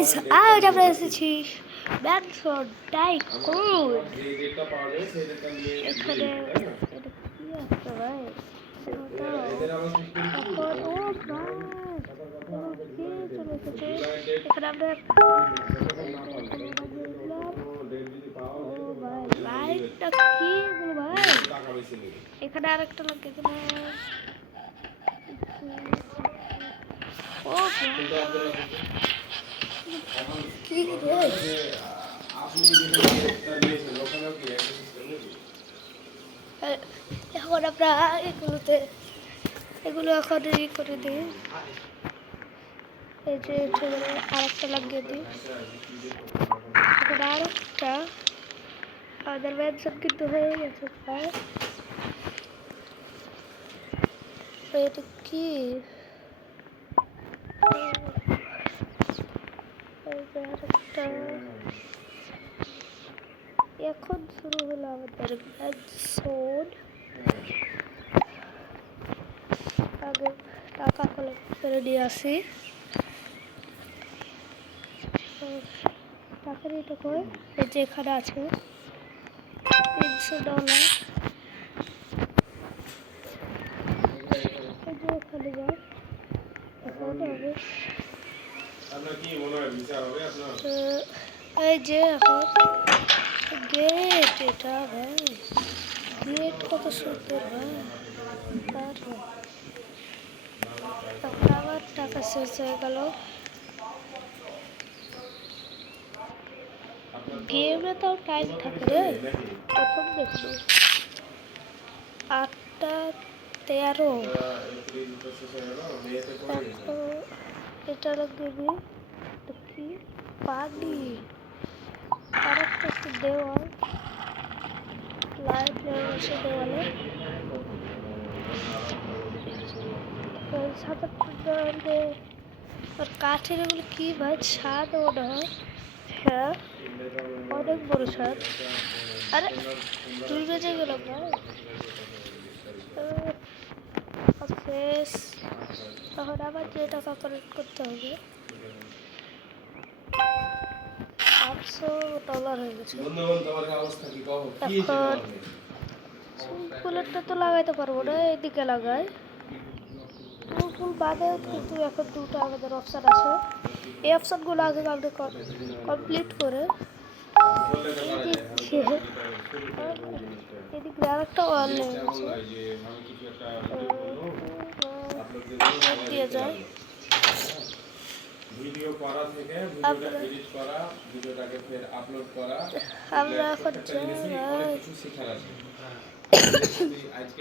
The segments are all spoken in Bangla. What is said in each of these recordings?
গাইস আজ আমরা এসেছি ম্যানসন টাইকুন। এখানে এটা কি আছে ভাই? এখন ও ভাই কি চলে এসেছে এখানে আমরা ও ভাই লাইটটা কি এগুলো ভাই? এখানে আরেকটা লাগিয়ে দিলাম। ও এখন আমরা এগুলো এখন ই করে দিই। এই যে আরেকটা লাগিয়ে দিই। এখন আরেকটা আমাদের ম্যানসন কিন্তু হয়ে গেছে প্রায়। এটা কি এখন শুরু হলো আমাদের ম্যানসন। আগে টাকা কালেক্ট করে নিয়ে আসি। টাকা নিতে কই এই যে এখানে আছে $300। এই যে ওখানে যাই এখন হবে এই যে এখন গেট। এটা ভাই গেট কত সুন্দর ভাই। তারপর আবার টাকা শেষ হয়ে গেল। গেমে তাও টাইম থাকে রে। প্রথম দেখলো 8:13। এটা লাগবে কি পানি আরেকটা কি দেওয়াল লাইট বসে দেওয়ালে আর কাঠের এগুলো কি ভাই? ছাদ মনে হয়। হ্যাঁ অনেক বড় ছাদ। আরে 2 বেজে গেল ভাই। শেষ। তখন আবার যে টাকা কালেক্ট করতে হবে। $800 হয়ে গেছে। এখন কুলারটা তো লাগাইতে পারবো না, এদিকে লাগাই। ফুল বাদেও কিন্তু এখন দুটো আমাদের অপশান আছে। এই অপশানগুলো আগে কমপ্লিট করে এদিকে আরেকটা ওয়াল দিয়ে যায়। ভিডিও করা থেকে ভিডিওটা এডিট করা, ভিডিওটাকে ফের আপলোড করা, আমরা এখন কিছু শেখার আছে। আজকে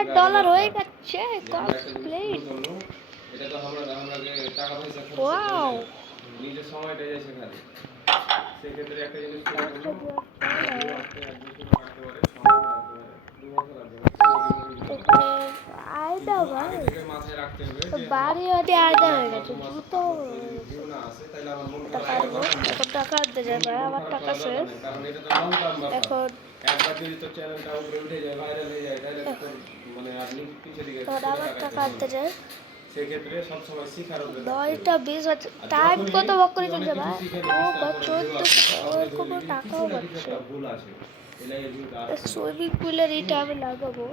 $1000 হয়ে গেছে কমপ্লিট। এটা তো আমরা টাকা পয়সা ওয়াও নিজের সময়টা যায় সেখানে। সেক্ষেত্রে একটা জিনিস বাড়ি আয়দা হয়ে গেছে জুতো টাকা আনতে যায় ভাই। আমার টাকা শেষ। এখন আবার টাকা আনতে যায়। সেক্ষেত্রে সবসময় শিখার 9:20 টাইম কত বক করে চলছে ভাই? ও বা 14 কোনো টাকাও পাচ্ছে। সুইমিং পুলের এই টাইমে লাগাবো।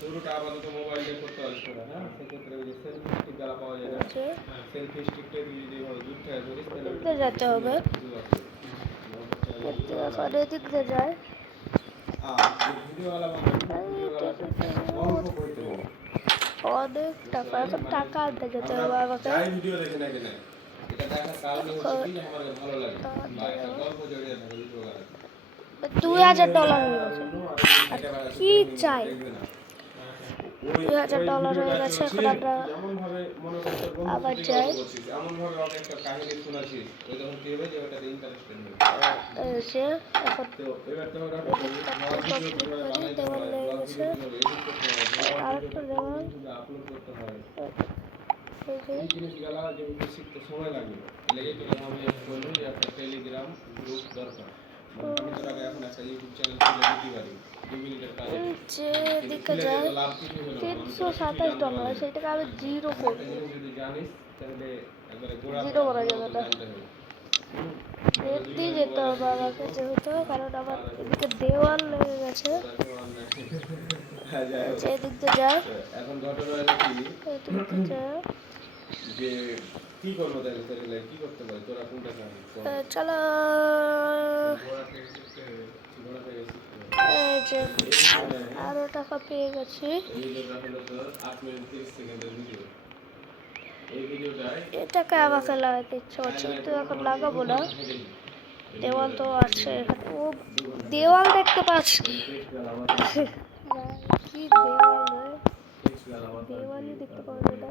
শুরুটা আপাতত মোবাইল দিয়ে করতে আসবে না। হ্যাঁ সেক্ষেত্রে ওই যে সেলফি স্টিক দ্বারা পাওয়া যায় না। সেলফি স্টিকটা দিয়ে যদি দূর থেকে ধরিস তাহলে যেতে হবে। এদিক দিয়ে যায়। অনেক টাকা এখন টাকা আনতে যেতে হবে আমাকে। $2000 হয়ে গেছে। কি চাই? $2000 হয়ে গেছে। এখন আমরা আবার যাই। আরেকটা দেওয়াল এই জিনিসগুলো যেগুলো শিখতে সময় লাগবে। লেগে গেলে আমি বলবো যে একটা টেলিগ্রাম গ্রুপ দরকার। আমি তোর আগে এখন একটা ইউটিউব চ্যানেল খুলে দিতে পারি 2 মিনিটের কাজ। যে দিকে যায় $327, সেটাকে আমি জিরো করবো। যদি জানিস তাহলে একবারে গোড়া জিরো করা যাবে না, দিয়ে যেতে হবে আমাকে যেহেতু, কারণ আমার এদিকে দেওয়াল লেগে গেছে। যে এদিক দিয়ে যায়, এখন ঘটনা হলো কি এদিক দিয়ে যায়। যে কি করবো তাহলে কি করতে পারি, তোরা কোনটা চাবি? চলো, এই যে আরো টাকা পেয়ে গেছি। এটাকে আমাকে লাগাতে ইচ্ছে করছে, কিন্তু এখন লাগাবো না। দেওয়াল তো আছে এখানে, ও দেওয়াল দেখতে পাচ্ছি। কি দেওয়াল রে, দেওয়ালই দেখতে পাওয়া যায় না।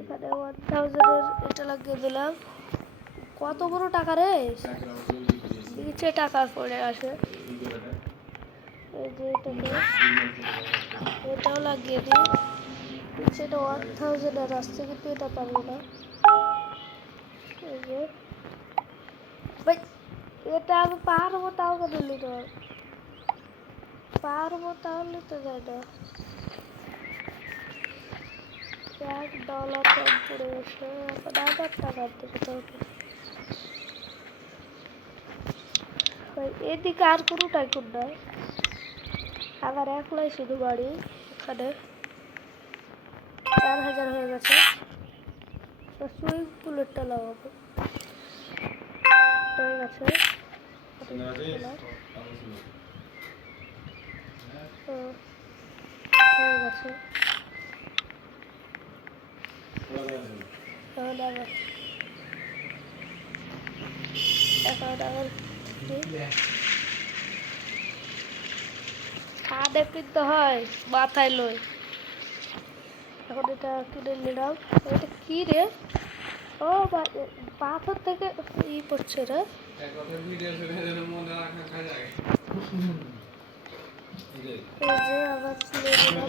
এখানে 1000-এর এটা লাগিয়ে দিলাম। কত বড় টাকা রে, নিচে টাকা পড়ে আসে। এই যে এটাও লাগিয়ে দিই। সেটা 1000-এর আসছে, কিন্তু এটা পারবো না। এই যে ভাই, এটা আমি পারবো, তাও কেন নিতে পারবো, তাহলে তো যায় না। $1 কম পড়ে গেছে, এখন 1000 টাকা দিতে হবে। এদিকে আর কোনো টাইকুন নাই, আমার একলাই শুধু বাড়ি। এখানে 4000 হয়ে গেছে। সুইমিং পুলেরটা লাগাবো, হয়ে গেছে। হয়ে গেছে। এখন আবার কাঁধে পিনতে হয়, মাথায় লই। এখন এটা কিনে নিলাম। এটা কি রে, ও পাথর থেকে ই পড়ছে রে। এই যে আবার কিনে নিলাম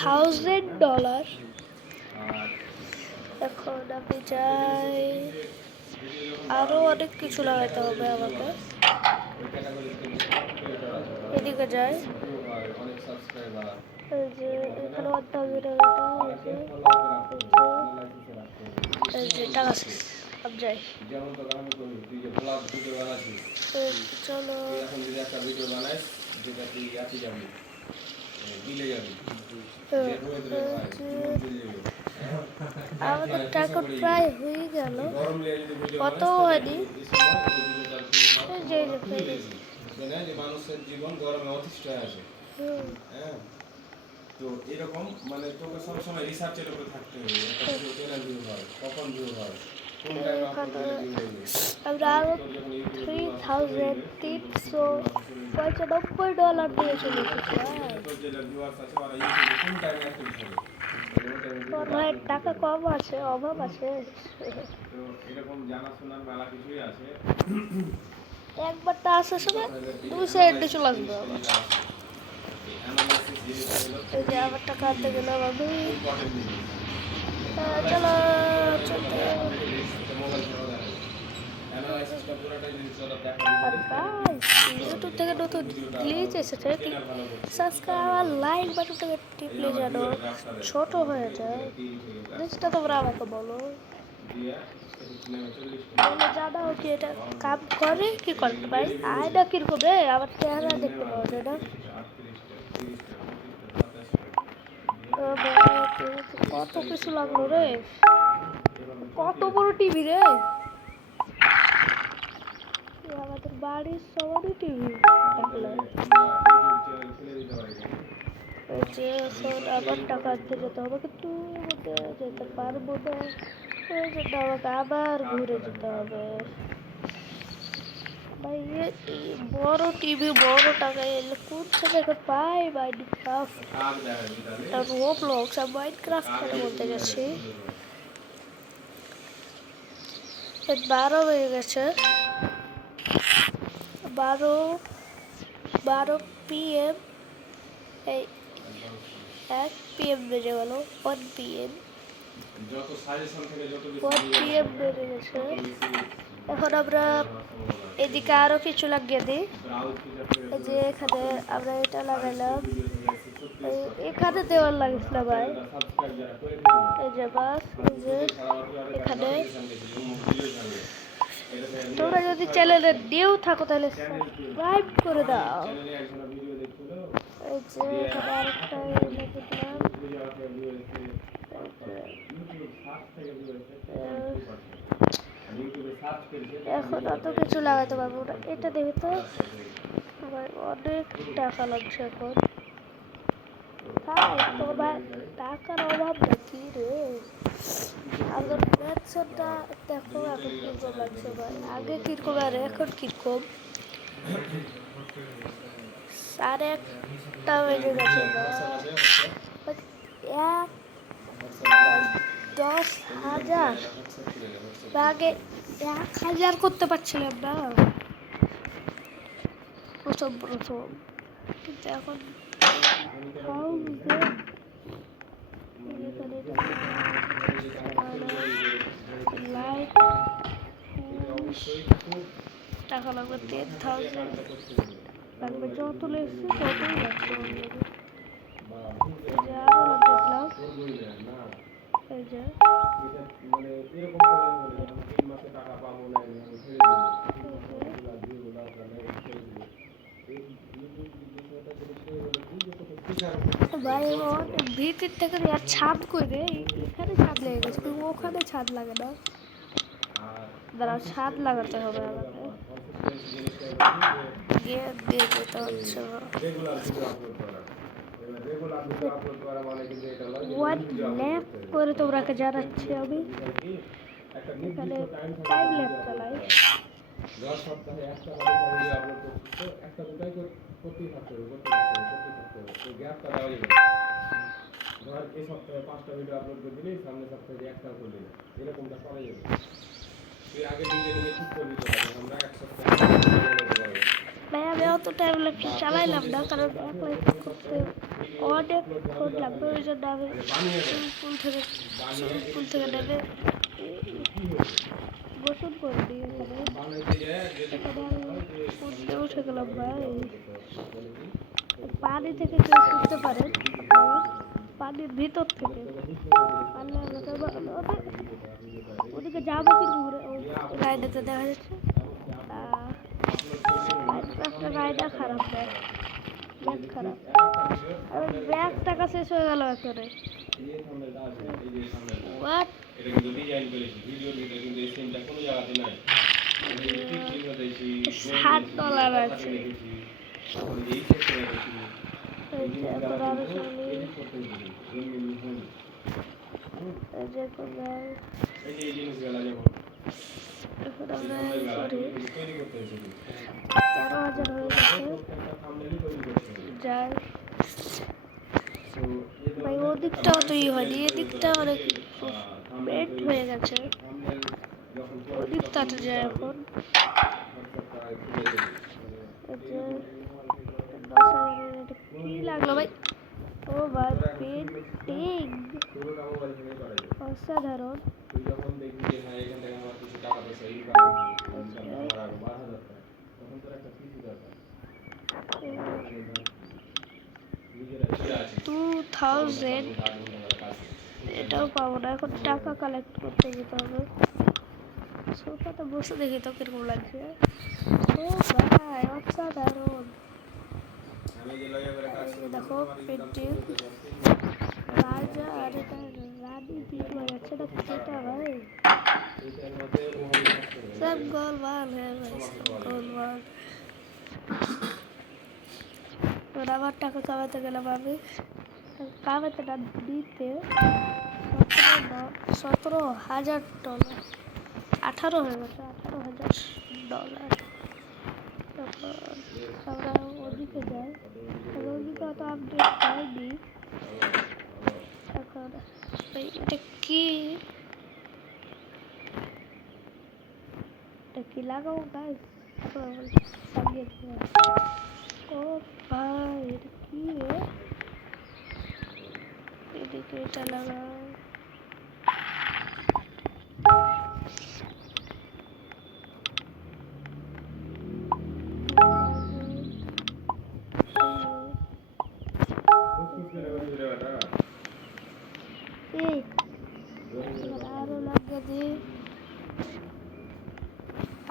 $1000। এখন আমি যাই, আরো অনেক কিছু লাগাতে হবে আমাকে। এদিকে যাই, এই যে এখানে 1000 এই যে টাকা শেষ। अब যাই, চলো। আমাদের টাকা প্রায় হয়ে গেল, কত হয়নি। মানুষের জীবন গরমে অতিষ্ঠ হয়ে আছে। হ্যাঁ, তো এরকম মানে তোকে সবসময় রিসার্চের উপরে থাকতে হবে, কখন ভিউ হয়, কোন টাইমে আপলোড করলে ভিউ হবে। আমরা আরো $3,395 দিয়ে চলে এসেছি। ভাই টাকা কম আছে, অভাব আছে। এরকম জানাশোনার মেলা কিছুই আছে। একবার তা আসার সময় 200 এডে চলে আসবে আবার। এই যে আবার টাকা আনতে গেলাম আমি। চলো চলতে। আর গাইস, ইউটিউব থেকে নতুন গ্লিচ এসেছে, সাবস্ক্রাইব আর লাইক বাটনটাকে টিপলে যেন ছোট হয়ে যায়। জিনিসটা তোমরা আমাকে বলো, জানাও কি এটা কাম করে কি করতে পারি। আয়না কিরকম রে, আমার চেহারা দেখতে পাওয়া যায় না। কত কিছু লাগলো রে, কত বড় টিভি রে, আমাদের বাড়ির সবারই টিভি। যে এখন আবার টাকা আনতে যেতে হবে, কিন্তু যেতে পারবো না, ওই জন্য আমাকে আবার ঘুরে যেতে হবে। ভাই বড় টিভি বড় টাকা এলে কোন সময় এখন পাই মাইনক্রাফট, রোবলক্স আর মাইনক্রাফট খেলা বলতে গেছি। 12 হয়ে গেছে, 12 PM। এই 1 PM বেজে গেল, 1 PM। যত সাজেশন থেকে যত বেশি PM বেড়ে গেছে। এখন আমরা এদিকে আরো কিছু লাগিয়ে দিই। ব্রাউজ ফিচার এই যে এখানে আমরা এটা লাগাইলাম, এখানে দেওয়াল লাগিস না ভাই। সাবস্ক্রাইব যারা করে দিবেন এই যে বাস, এই যে এখানে। তোমরা যদি চ্যানেলে নিউ থাকো তাহলে সাবস্ক্রাইব করে দাও। চ্যানেলে একজন ভিডিও দেখছিল এই যে এখানে আরেকটা লিখে দিলাম। ইউটিউব সার্চ থেকে ভিডিও দেখছে ইউটিউবে সার্চ করেছে এখন অত কিছু লাগাতে পারবো না। এটা দেখি তো আমার অনেক টাকা লাগছে এখন। তাই তোর ভাই টাকার অভাব নাকি রে? আগের ম্যাথসটা দেখো এখন কিরকম লাগছে ভাই। আগে কিরকম আর এখন কিরকম। 1:30 বেজে গেছে এক 10,000 আগে 1,000 করতে পারছিলাম না প্রথম কিন্তু এখন লাইট টাকা লাগবে 10,000 লাগবে। যত লেগেছে ততই লাগছে এই যে আরো লাগবে এই যে মানে এরকম করে 3 মাসে টাকা পাবো না আমি ছেড়ে দিব ভাই ভিতর থেকে আর ছাদ করে এখানে ছাদ লেগে গেছে কিন্তু ওখানে ছাদ লাগে না। দাঁড়াও ছাদ লাগাতে হবে আমাকে। গিয়ে দিয়ে যেতে হচ্ছে হোয়াট ল্যাপ করে তোমরাকে জানাচ্ছি আমি এখানে 5 ল্যাপ চালাই। 10 সপ্তাহে একটা ভিডিও আপলোড করছি তো একটা দুটাই করতেই থাকতে হবে তো গ্যাপটা দেওয়া যাবে ধর এই সপ্তাহে 5টা ভিডিও আপলোড করে দিলি সামনের সপ্তাহে একটাও করে দিলি এরকমটা করা যাবে। তুই আগে নিজে ঠিক করবি তো আমরা এক সপ্তাহে ভাই আমি অত টাইম ল্যাপটপ চালাইলাম না কারণ এক লাইফ করতে অনেক ফোন লাগবে। ওই জন্য আমি স্কুল থেকে নেবে গোসল করে দিই। এখানে আমি উঠতে উঠে গেলাম ভাই। পানি থেকে কেউ উঠতে পারে পানির ভিতর থেকে পারলে ওদিকে যাবো কিন্তু ঘুরে রাইডাতে দেখা যাচ্ছে একটা রাইডা খারাপ ব্যাগ খারাপ আর ব্যাগ টাকা শেষ হয়ে গেল এখানে। হোয়াট এটা কিন্তু ডিজাইন করেছি ভিডিওর ভিতরে কিন্তু এই সিনটা কোনো জায়গাতে নাই $7 আছে। এই সেকশনে রেখেছি এই যে এখন আরো চলি এই যে এখন এই জিনিসগুলো যেমন এখন আমরা করি তৈরি করতে হয়েছে 13,000 হয়ে গেছে যাই ভাই ওদিকটাও তো হয়নি এদিকটা অনেক পেট হয়ে গেছে ওদিকটাতে যায় এখন। কি লাগলো ভাই? ও ভাই পেন্টিং অসাধারণ। তুই যখন দেখবি যে হ্যাঁ এখান থেকে আমার কিছু টাকা পয়সা ইনকাম আমার 12,000 টাকা তখন তোর একটা পিসি দরকার 2000 এটাও পাবো না এখন টাকা কালেক্ট করতে যেতে হবে। সোফাতে বসে দেখি তো কিরকম লাগছে। ও ভাই অসাধারণ দেখো পেন্টিং রাজা আর এটা রানী বিয়ে হয়ে যাচ্ছে না সেটা ভাই সব গোলমাল হ্যাঁ ভাই সব গোলমাল। এবার আবার টাকা কামাতে গেলাম আমি কামাতে না দিতে $17,000 18 হয়ে গেছে $18,000। তখন আমরা ওদিকে যাই ওদিকে অত আপডেট পাইনি এখন। এটা কি লাগাবো গাইস ও ভাই এটা কি রে? এদিকে এটা লাগাও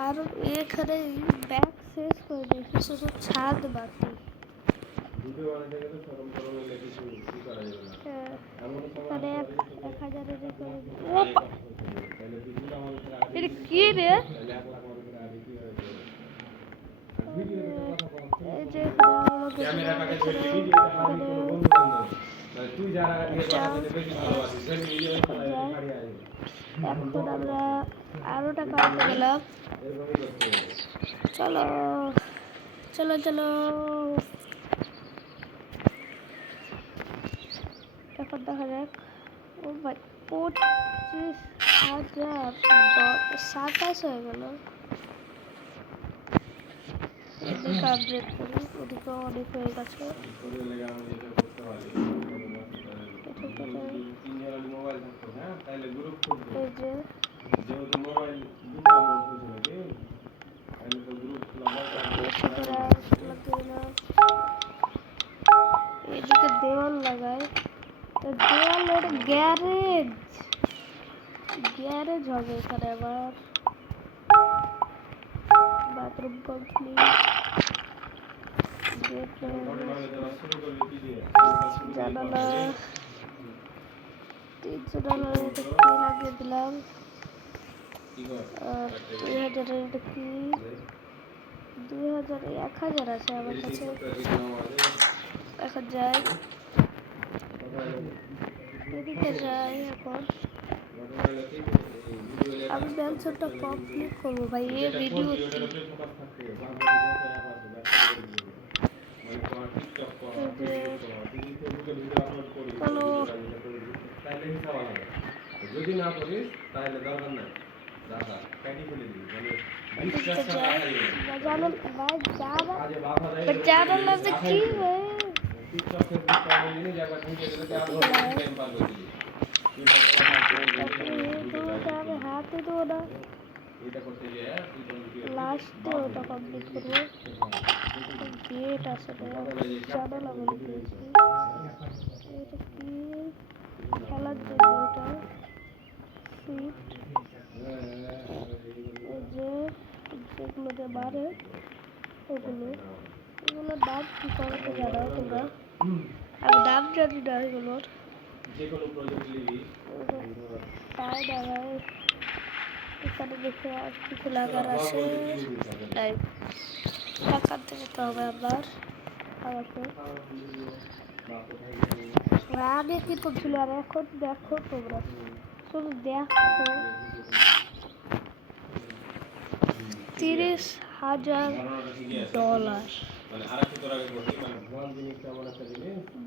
আর এখানে ব্যাগ শেষ করে দিয়েছি, শুধু ছাদ বাকি। ভিডিও বানাতে গেলে সরম টরম হলে কিছু কি করা যাবে না। হ্যাঁ, এমন সময় এখানে আসতে পারে 1000-এর রেকর্ড। তাহলে ভিডিওটা আমাদের সাথে আগে এটা কি রে? তাহলে 1 লাখ আমাদের সাথে আগে কি হয়েছে ভিডিওতে তো কথা বলছি এই যে এখানে ক্যামেরাটাকে ধরে দিবি এটা আমি কোনো বন্ধু বান্ধব মানে তুই যারা আগে বানাতে বেশি ভালোবাসিস ধরে ভিডিও চালাই ছাড়ি আয় এখন আমরা আরো টাকা আনতে গেলাম। এরকমই করতে হবে। চলো চলো চলো, এখন দেখা যাক। ও ভাই 25,000 27 হয়ে গেল। এদিকে আপডেট করি, ওদিকে অনেক হয়ে গেছে। করে লেগে আমি যেটা করতে পারি তিনজনের মোবাইল থাকতো হ্যাঁ তাহলে গ্রুপ খুলতো এই যে যেহেতু মোবাইল দুটো আমার হয়েছে নাকি তাহলে তো গ্রুপ খোলা এদিকে দেওয়াল লাগাই, দেওয়ালের গ্যারেজ গ্যারেজ হবে এখানে আবার। বাথরুম কমপ্লিট, জানালা 300 ডলার এটা কি লাগিয়ে দিলাম। আর 2000-এর এটা কি 2000 1000 আছে আমার কাছে। এখন যাই, এদিকে যাই। এখন আমি ম্যানশনটা কমপ্লিট করবো ভাই এই ভিডিও। চলো যদি না করিস তাহলে দরকার নাই রাখা ক্যাটি ফেলে দিবি মানে জানো ভাই জানো না যে কি হয়। টিকটক ফেসবুক পাওয়া জিনিস একবার ঢুকে গেলে কি আর টাইম পার করে দিবি আমি হাতে দেবো না, এটা করতে গিয়ে লাস্টে ওটা কমপ্লিট করবো। গেট আছে জানালা বলে দিয়েছি। এটা কি খেলার জন্য, এটা সিট। এই যে যেগুলো দিয়ে মারে এগুলোর নাম কি করে তো জানাও তোমরা, আমি নাম জানি না এগুলোর। তাই দেখায় এখানে দেখে আর কিছু লাগার আছে তাই টাকাতে যেতে হবে আবার আমাকে। আগে কিরকম ছিল আর এখন দেখো তোমরা, শুধু দেখো। 30,000 ডলার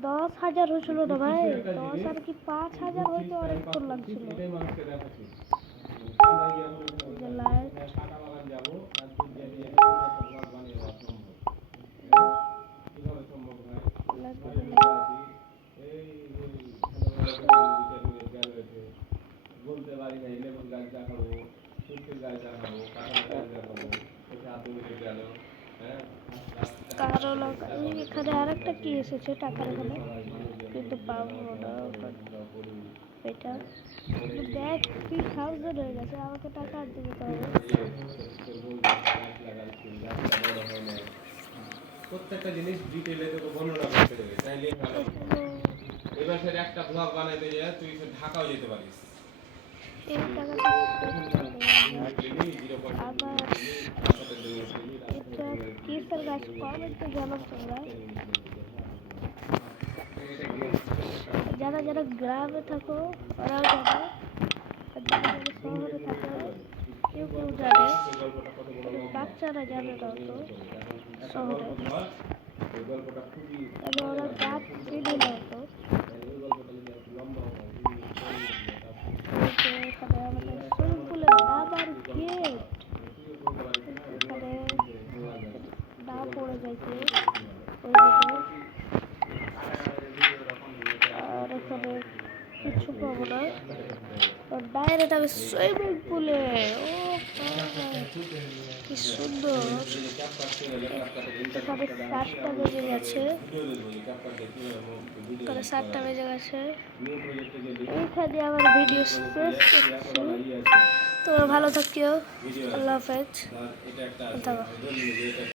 10,000 হয়েছিল না ভাই, 10 আর কি 5,000 হয়তো অনেকক্ষণ লাগছিল। লাইট বলতে পারি না লেবুর গাছ দেখাবো সুতির গাছ দেখাবো কাঁঠাল গাছ দেখাবো গেল হ্যাঁ কারণ এখানে আরেকটা কি এসেছে টাকার এখানে, কিন্তু পাবো না এটা। দেখ 3,000 হয়ে গেছে, আমাকে টাকা আর দিতে হবে। প্রত্যেকটা জিনিস ডিটেইলে তোকে বর্ণনা করতে হবে তাইলে ভালো। এবার সেটা একটা ব্লগ বানাইতে যায় তুই ঢাকাও যেতে পারিস। এই টাকাটা আবার এটা কিসের গাছ কমেন্টে জানাও তোমরা। যারা যারা গ্রামে থাকো ওরাও জানে, আর যারা যারা শহরে থাকো কেউ কেউ জানে, বাচ্চারা জানে না তো শহরে, তাহলে ওরা গাছ চিনে না তো। এখানে আমাদের সুইমিং পুলের নাম আর গেট, এখানে নাম পড়ে যাইছে ওই দিকে। আর এখানে কিছু পাবো না, ডাইরেক্ট আমি সুইমিং পুলে। ও কি সুন্দর, এখানে 7টা বেজে গেছে, এখানে 7টা বেজে গেছে। এইখানে আমার ভিডিও শেষ করছি। তো তোমরা ভালো থাকিও। ভিডিও আল্লাহ হাফেজ। এটা একটা থাকো। আছে